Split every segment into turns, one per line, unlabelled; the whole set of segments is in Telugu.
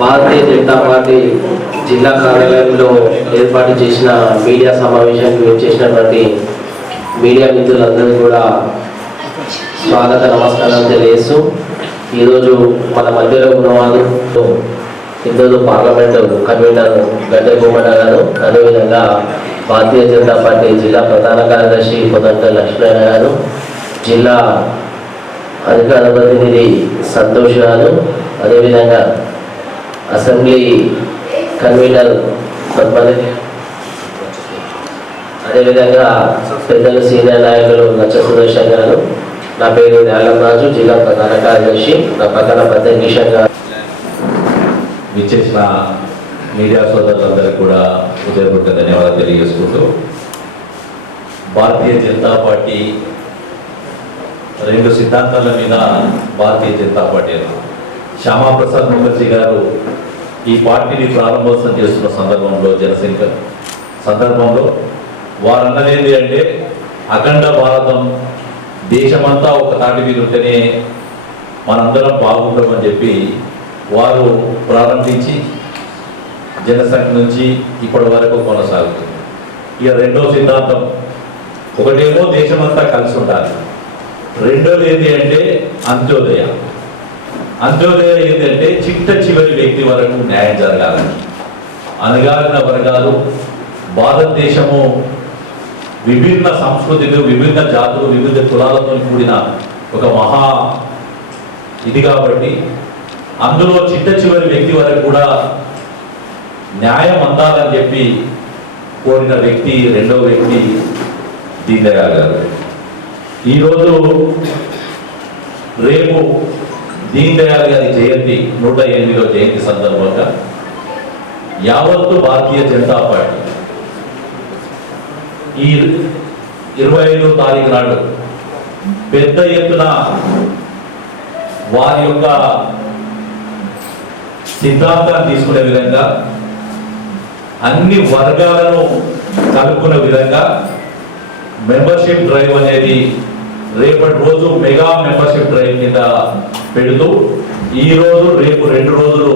భారతీయ జనతా పార్టీ జిల్లా కార్యాలయంలో ఏర్పాటు చేసిన మీడియా సమావేశానికి చేసినటువంటి మీడియా మిత్రులందరూ కూడా స్వాగత నమస్కారాలు తెలియజేస్తూ ఈరోజు మన మధ్యలో ఉన్నవారు ఇద్దరు పార్లమెంటు కన్వీనర్ గడ్డ బొమ్మన గారు అదేవిధంగా భారతీయ జనతా పార్టీ జిల్లా ప్రధాన కార్యదర్శి కొదంట లక్ష్మీనారాయణ గారు జిల్లా అధికార ప్రతినిధి సంతోష్ గారు అదేవిధంగా అసెంబ్లీ కన్వీనర్ పద్మని. అదేవిధంగా పెద్దలు సీనియర్ నాయకులు నచ్చ సుదర్శన్ గారు. నా పేరు నేలం రాజు జిల్లా ప్రధాన కార్యదర్శి. నా ప్రధాన పద్ధతి కిషన్ గారు.
విచ్చేసిన మీడియా సోదరులందరికీ కూడా హృదయపూర్వక ధన్యవాదాలు తెలియజేసుకుంటూ భారతీయ జనతా పార్టీ రెండు సిద్ధాంతాల మీద భారతీయ జనతా పార్టీ అన్నారు. శ్యామాప్రసాద్ ముఖర్జీ గారు ఈ పార్టీని ప్రారంభోత్సవం చేస్తున్న సందర్భంలో జనసైనిక సందర్భంలో వారు అన్నది అంటే అఖండ భారతం దేశమంతా ఒక తాటి మీద ఉంటేనే మనందరం బాగుంటామని చెప్పి వారు ప్రారంభించి జనసంఘ నుంచి ఇప్పటి వరకు కొనసాగుతుంది. ఇక రెండో సిద్ధాంతం ఒకటేమో దేశమంతా కలిసి ఉండాలి. రెండోది ఏంటి అంటే అంత్యోదయ. అంత్యోదయ ఏంటంటే చిట్ట చివరి వ్యక్తి వరకు న్యాయం జరగాలని. అనగారిన వర్గాలు భారతదేశము విభిన్న సంస్కృతులు విభిన్న జాతులు వివిధ కులాలతో కూడిన ఒక మహా ఇది కాబట్టి అందులో చిట్ట చివరి వ్యక్తి వరకు కూడా న్యాయం అందాలని చెప్పి కోరిన వ్యక్తి రెండవ వ్యక్తి దీన్ దయాళ్ గారు ఈరోజు రేపు దీన్ దయాళ్ గారి జయంతి నూట ఎనిమిదో జయంతి సందర్భంగా యావత్తు భారతీయ జనతా పార్టీ ఈ ఇరవై ఐదో తారీఖు నాడు పెద్ద ఎత్తున వారి యొక్క సిద్ధాంతాన్ని తీసుకునే విధంగా అన్ని వర్గాలను కలుపుకునే విధంగా మెంబర్షిప్ డ్రైవ్ అనేది రేపటి రోజు మెగా మెంబర్షిప్ డ్రైవ్ కింద పెడుతూ ఈ రోజు రేపు రెండు రోజులు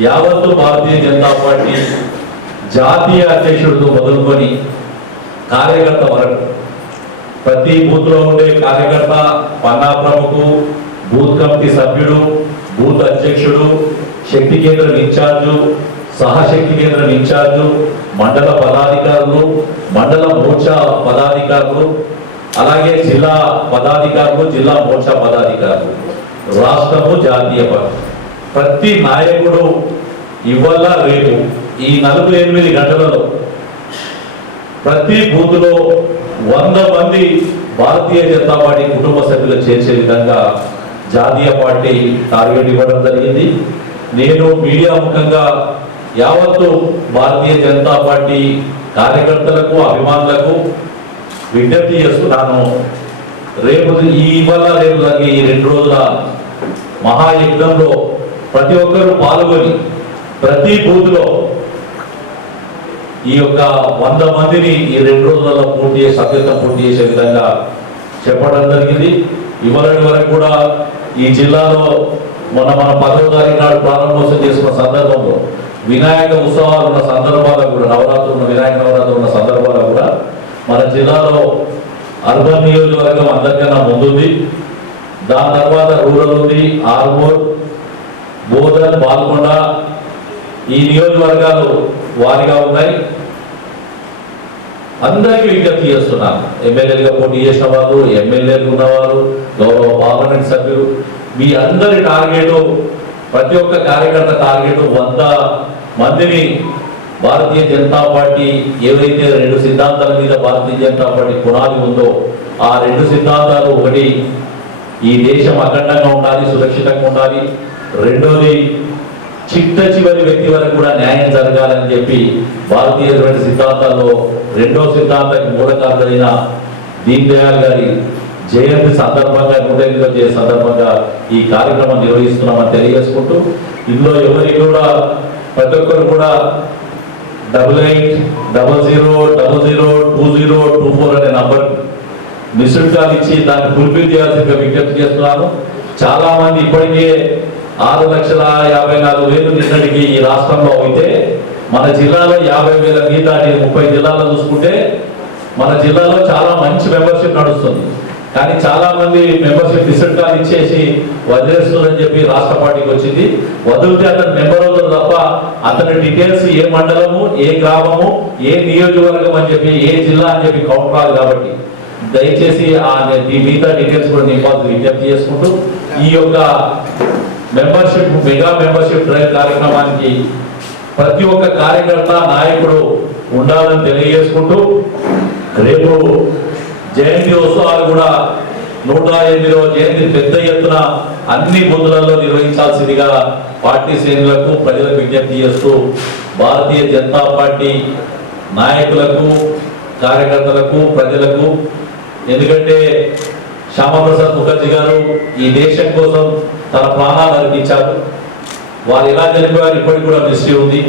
యావత్తు భారతీయ జనతా పార్టీ జాతీయ అధ్యక్షుడితో మొదలుకొని కార్యకర్త వరకు. ప్రతి బూత్లో ఉండే కార్యకర్త పన్నా ప్రముఖు బూత్ కమిటీ సభ్యుడు బూత్ అధ్యక్షుడు శక్తి కేంద్రం ఇన్ఛార్జు సహశక్తి కేంద్రం ఇన్ఛార్జు మండల పదాధికారులు మండల మోర్చా పదాధికారులు అలాగే జిల్లా పదాధికారులు జిల్లా మోర్చా పదాధికారులు రాష్ట్రము జాతీయ పార్టీ. ప్రతి నాయకుడు ఇవల్ల రేపు? ఈ నలభై ఎనిమిది గంటలలో ప్రతి బూత్లో వంద మంది భారతీయ జనతా పార్టీ కుటుంబ సభ్యులు చేర్చే విధంగా జాతీయ పార్టీ టార్గెట్ ఇవ్వడం జరిగింది. నేను మీడియా ముఖంగా యావత్తు భారతీయ జనతా పార్టీ కార్యకర్తలకు అభిమానులకు విజ్ఞప్తి చేస్తున్నాను. రేపు ఈ ఇవాళ రేపు జరిగే ఈ రెండు రోజుల మహాయజ్ఞంలో ప్రతి ఒక్కరూ పాల్గొని ప్రతి బూత్లో ఈ యొక్క వంద మందిని ఈ రెండు రోజులలో పూర్తి చేసి సభ్యత్వం పూర్తి చేసే విధంగా చెప్పడం జరిగింది. ఇవాళ వరకు కూడా ఈ జిల్లాలో మొన్న మన పదవ తారీఖు నాడు ప్రారంభోత్సవం చేసుకున్న సందర్భంలో వినాయక ఉత్సవాలు ఉన్న సందర్భాల్లో కూడా నవరాత్రులు ఉన్న వినాయక నవరాత్రులు ఉన్న సందర్భం మన జిల్లాలో అర్బన్ నియోజకవర్గం అందరికన్నా ముందుంది. దాని తర్వాత రూరల్ ఉంది ఆర్మూర్ బోధన్ బాల్కొండ. ఈ నియోజకవర్గాలు వారిగా ఉన్నాయి. అందరికీ విజ్ఞప్తి చేస్తున్నాను. ఎమ్మెల్యేలుగా పోటీ చేసిన వాళ్ళు ఎమ్మెల్యేలు ఉన్నవారు గౌరవ పార్లమెంట్ సభ్యులు మీ అందరి టార్గెట్ ప్రతి ఒక్క కార్యకర్త టార్గెట్ వంద మందిని భారతీయ జనతా పార్టీ ఏవైతే రెండు సిద్ధాంతాల మీద భారతీయ జనతా పార్టీ పునాది ఉందో ఆ రెండు సిద్ధాంతాలు ఒకటి ఈ దేశం అఖండంగా ఉండాలి సురక్షితంగా ఉండాలి. రెండోది చిట్ట చివరి వ్యక్తి వరకు కూడా న్యాయం జరగాలని చెప్పి భారతీయటువంటి సిద్ధాంతాల్లో రెండో సిద్ధాంతానికి మూలకారులైన దీన్ దయాళ్ గారి జయంతి సందర్భంగా నూట ఎనిమిదో సందర్భంగా ఈ కార్యక్రమం నిర్వహిస్తున్నామని తెలియజేసుకుంటూ ఇందులో ఎవరికి కూడా ప్రతి ఒక్కరు కూడా double eight double zero double zero two zero two four అనే నంబర్ మిస్డ్ కాల్ ఇచ్చి దాన్ని ఫుల్ఫిల్ చేయాల్సిందిగా విజ్ఞప్తి చేస్తున్నాను. చాలా మంది ఇప్పటికే ఆరు లక్షల యాభై నాలుగు వేలు నిన్నటికి ఈ రాష్ట్రంలో అయితే మన జిల్లాలో యాభై వేల మీద ముప్పై జిల్లాలో చూసుకుంటే మన జిల్లాలో చాలా మంచి మెంబర్షిప్ నడుస్తుంది. కానీ చాలా మంది మెంబర్షిప్ డిసెంట్ కార్డు ఇచ్చేసి వదిలేస్తుందని చెప్పి రాష్ట్ర పార్టీకి వచ్చింది. వదిలితే అతను మెంబర్ అవుతుంది తప్ప అతని డీటెయిల్స్ ఏ మండలము ఏ గ్రామము ఏ నియోజకవర్గం అని చెప్పి ఏ జిల్లా అని చెప్పి కౌంట్ కాదు కాబట్టి దయచేసి ఆ మిగతా డీటెయిల్స్ కూడా నింపాల్సి విజ్ఞప్తి చేసుకుంటూ ఈ యొక్క మెంబర్షిప్ మెగా మెంబర్షిప్ డ్రైవ్ కార్యక్రమానికి ప్రతి ఒక్క కార్యకర్త నాయకుడు ఉండాలని తెలియజేసుకుంటూ రేపు జయంతి ఉత్సవాలు కూడా నూట ఎనిమిదవ జయంతి పెద్ద ఎత్తున అన్ని బూతులలో నిర్వహించాల్సిందిగా పార్టీ శ్రేణులకు ప్రజలకు విజ్ఞప్తి చేస్తూ భారతీయ జనతా పార్టీ నాయకులకు కార్యకర్తలకు ప్రజలకు ఎందుకంటే శ్యామప్రసాద్ ముఖర్జీ గారు ఈ దేశం కోసం తన ప్రాణాలు అర్పించారు. వారు ఎలా చనిపోయారు ఇప్పటికి కూడా మిస్టరీ ఉంది.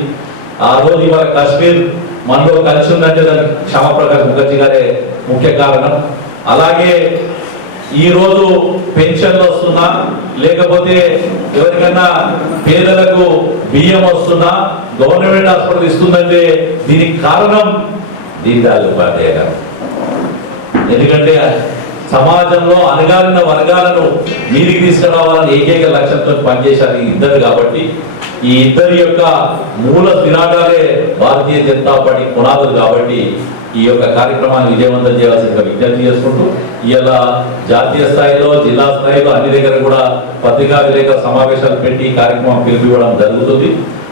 ఆ రోజు ఇవాళ కశ్మీర్ మనలో కలిసి ఉందంటే దానికి శ్యామప్రకాష్ ముఖర్జీ గారే ముఖ్య కారణం. అలాగే ఈ రోజు పెన్షన్లు వస్తున్నా లేకపోతే ఎవరికైనా పేదలకు బియ్యం వస్తున్నా గవర్నమెంట్ హాస్పిటల్ ఇస్తుందంటే దీనికి కారణం దీన్ దయాళ్ ఉపాధ్యాయ గారు. ఎందుకంటే సమాజంలో అణగారిన వర్గాలను మీదికి తీసుకురావాలని ఏకైక లక్ష్యంతో పనిచేశారు ఇద్దరు కాబట్టి ఈ ఇద్దరి యొక్క మూల స్థిరాటాలే భారతీయ జనతా పార్టీ పునాదులు కాబట్టి ఈ యొక్క కార్యక్రమాన్ని విజయవంతం చేయాల్సిందిగా విజ్ఞప్తి చేసుకుంటూ ఇలా జాతీయ స్థాయిలో జిల్లా స్థాయిలో అన్ని దగ్గర కూడా పత్రికా విలేకరుల సమావేశాలు పెట్టి ఈ కార్యక్రమం పిలిపివ్వడం జరుగుతుంది.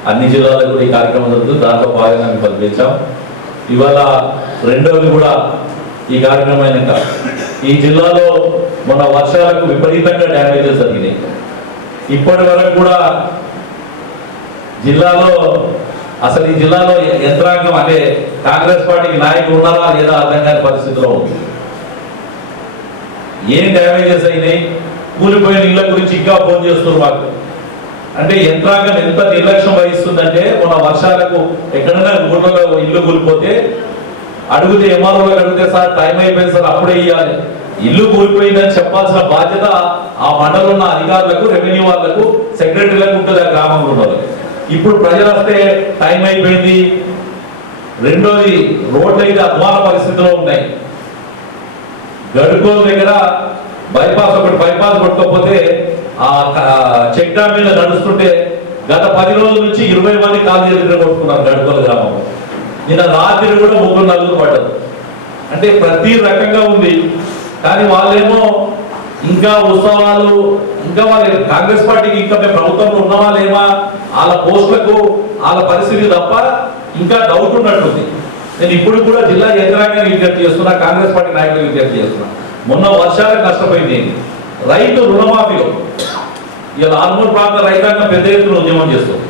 అన్ని జిల్లాలకు కూడా ఈ కార్యక్రమం జరుగుతుంది. దాంట్లో భాగంగా మేము పిలిపించాం ఇవాళ రెండవది కూడా ఈ కార్యక్రమం అయినాక ఈ జిల్లాలో మన వర్షాలకు విపరీతంగా డ్యామేజెస్ జరిగినాయి. ఇప్పటి వరకు కూడా జిల్లాలో అసలు ఈ జిల్లాలో యంత్రాంగం అంటే కాంగ్రెస్ పార్టీకి నాయకులు ఉన్నారా లేదా అర్థం కాని పరిస్థితిలో ఉంది. ఏం డ్యామేజెస్ అయినాయి? కూలిపోయిన ఇళ్ళ గురించి ఇంకా ఫోన్ చేస్తున్నారు మాకు. అంటే యంత్రాంగం ఎంత నిర్లక్ష్యం వహిస్తుందంటే మన వర్షాలకు ఎక్కడైనా ఊర్లలో ఇల్లు కూలిపోతే అడిగితే ఎంఆర్ఓ అడిగితే సార్ టైం అయిపోయింది సార్ అప్పుడే ఇవ్వాలి ఇల్లు కూలిపోయిందని చెప్పాల్సిన బాధ్యత ఆ మండలం ఉన్న అధికారులకు రెవెన్యూ వాళ్ళకు సెక్రటరీలకు ఉంటుంది ఆ గ్రామంలో ఉన్న ఇప్పుడు ప్రజలు వస్తే టైం అయిపోయింది. రెండోది రోడ్లు అయితే అధ్వాన పరిస్థితిలో ఉన్నాయి. గడుకోల దగ్గర బైపాస్ ఒకటి బైపాస్ కొట్టకపోతే ఆ చెక్ డ్యామ్ మీద నడుస్తుంటే గత పది రోజుల నుంచి ఇరవై మంది కాలు చేతులు కొట్టుకున్నారు గడుకోల గ్రామం. నిన్న రాత్రి కూడా ముగ్గురు నలుగురు పడ్డారు. అంటే ప్రతి రకంగా ఉంది. కానీ వాళ్ళేమో ఇంకా ఉత్సవాలు ఇంకా వాళ్ళ కాంగ్రెస్ పార్టీకి ఇంకా మేము ప్రభుత్వంలో ఉన్నామా లేమా వాళ్ళ పోస్టులకు వాళ్ళ పరిస్థితి తప్ప ఇంకా డౌట్ ఉన్నట్టుంది. నేను ఇప్పుడు కూడా జిల్లా యంత్రాంగాన్ని విజ్ఞప్తి చేస్తున్నా కాంగ్రెస్ పార్టీ నాయకులు విజ్ఞప్తి చేస్తున్నా. మొన్న వర్షాలకు నష్టపోయింది. రైతు రుణమాఫీలో ఇలా ఆర్మూర్ ప్రాంత రైతాంగం పెద్ద ఎత్తున ఉద్యమం చేస్తుంది.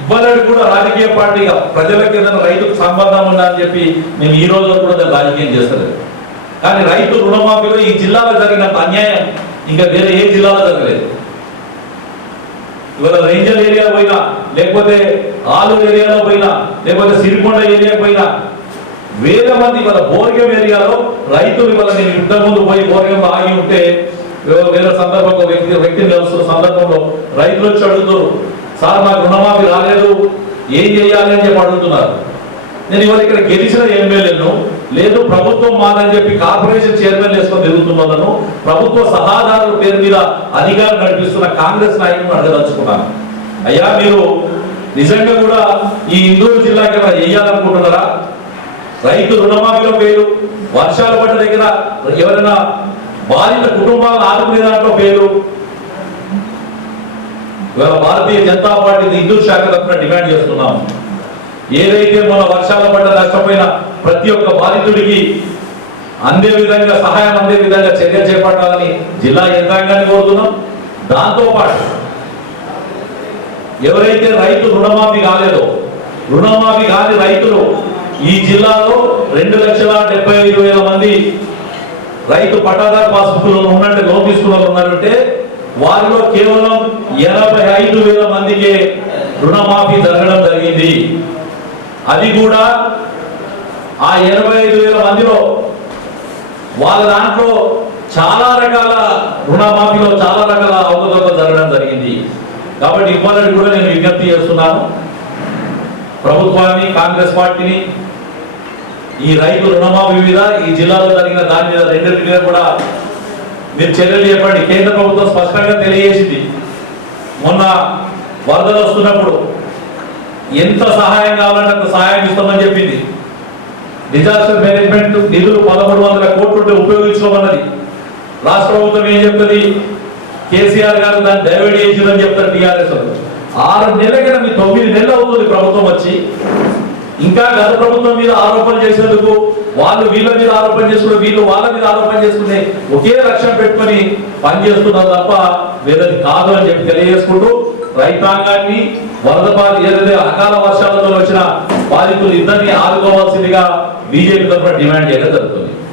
ఇవ్వాలని కూడా రాజకీయ పార్టీగా ప్రజలకు ఏదైనా రైతుకు సంబంధం ఉందని చెప్పి నేను ఈ రోజు కూడా దాన్ని రాజకీయం చేస్తలేదు. కానీ రైతు రుణమాఫీలో ఈ జిల్లాలో జరిగినంత అన్యాయం ఇంకా వేరే ఏ జిల్లాలో జరగలేదు. ఇవాళ రేంజల్ ఏరియా పోయినా లేకపోతే ఆలూరు ఏరియాలో పోయినా లేకపోతే సిరికొండ ఏరియా పోయినా వేల మంది ఇవాళ బోర్గం ఏరియాలో రైతులు ఇవాళ నేను ఇంతకు ముందు పోయి బోర్గంలో ఆగి ఉంటే వేరే సందర్భంలో వ్యక్తి వ్యక్తిని కలుస్తున్న సందర్భంలో రైతులు వచ్చి అడుగుతారు సార్ నాకు రుణమాఫీ రాలేదు ఏం చేయాలి? అని చెప్పి అడుగుతున్నారు. నేను ఇవాళ ఇక్కడ గెలిచిన ఎమ్మెల్యేను లేదు ప్రభుత్వం మాదని చెప్పి కార్పొరేషన్ చైర్మన్ వేసుకొని తిరుగుతున్నదను ప్రభుత్వ సహాదారుల పేరు మీద అధికారం నడిపిస్తున్న కాంగ్రెస్ నాయకులను అడగదలుచుకున్నాను. అయ్యా మీరు నిజంగా కూడా ఈ ఇందూరు జిల్లాకి ఏమైనా వేయాలనుకుంటున్నారా రైతు రుణమాఫీలో పేరు వర్షాలు పడ్డ దగ్గర ఎవరైనా బాధిత కుటుంబాలను ఆదుకునే దాంట్లో పేరు. ఇవాళ భారతీయ జనతా పార్టీ హిందూ శాఖ తరఫున డిమాండ్ చేస్తున్నాం ఏదైతే మన వర్షాల పడ్డ నష్టపోయిన ప్రతి ఒక్క బాధితుడికి అందే విధంగా సహాయం అందే విధంగా చర్య చేపట్టాలని జిల్లా యంత్రాంగాన్ని కోరుతున్నాం. దాంతోపాటు ఎవరైతే రైతు రుణమాఫీ కాలేదో రుణమాఫీ కాని రైతులు ఈ జిల్లాలో రెండు లక్షల డెబ్బై ఐదు వేల మంది రైతు పట్టాదారు పాస్బుక్లు ఉన్నట్టు లోన్ తీసుకున్న ఉన్నారంటే వారిలో కేవలం ఎనభై ఐదు వేల మందికే రుణమాఫీ జరగడం జరిగింది. అది కూడా ఆ ఇరవై ఐదు వేల మందిలో వాళ్ళ దాంట్లో చాలా రకాల రుణమాఫీలో చాలా రకాల అవకతవకలు జరగడం జరిగింది. కాబట్టి ఇవ్వాలని కూడా నేను విజ్ఞప్తి చేస్తున్నాను. ప్రభుత్వాన్ని కాంగ్రెస్ పార్టీని ఈ రైతు రుణమాఫీ మీద ఈ జిల్లాలో జరిగిన దాని మీద రెండింటి మీద కూడా మీరు చర్యలు చెప్పండి కేంద్ర ప్రభుత్వం స్పష్టంగా తెలియజేసింది. మొన్న వరదలు వస్తున్నప్పుడు ఎంత సహాయం కావాలంటే అంత సహాయం ఇస్తామని చెప్పింది. డిజాస్టర్ మేనేజ్మెంట్ నిధులు పదమూడు వందల కోట్లు ఉపయోగించుకోమన్నది. రాష్ట్ర ప్రభుత్వం ఏం చెప్తుంది? కేసీఆర్ గారు దాన్ని డైవర్ట్ చేసిందని చెప్తారు టీఆర్ఎస్ ఆరు నెలల కింద మీ తొమ్మిది నెలలు అవుతుంది ప్రభుత్వం వచ్చి. ఇంకా గత ప్రభుత్వం మీద ఆరోపణలు చేసేందుకు వాళ్ళు వీళ్ళ మీద ఆరోపణ చేసుకుని వీళ్ళు వాళ్ళ మీద ఆరోపణ చేసుకుని ఒకే లక్ష్యం పెట్టుకొని పనిచేస్తున్నారు తప్ప వేరేది కాదు అని చెప్పి తెలియజేసుకుంటూ రైతాంగాన్ని వరద బాధ ఏదైతే అకాల వర్షాలతో వచ్చిన బాధితులు ఇద్దరిని ఆదుకోవాల్సిందిగా బీజేపీ తరఫున డిమాండ్ చేయడం జరుగుతుంది.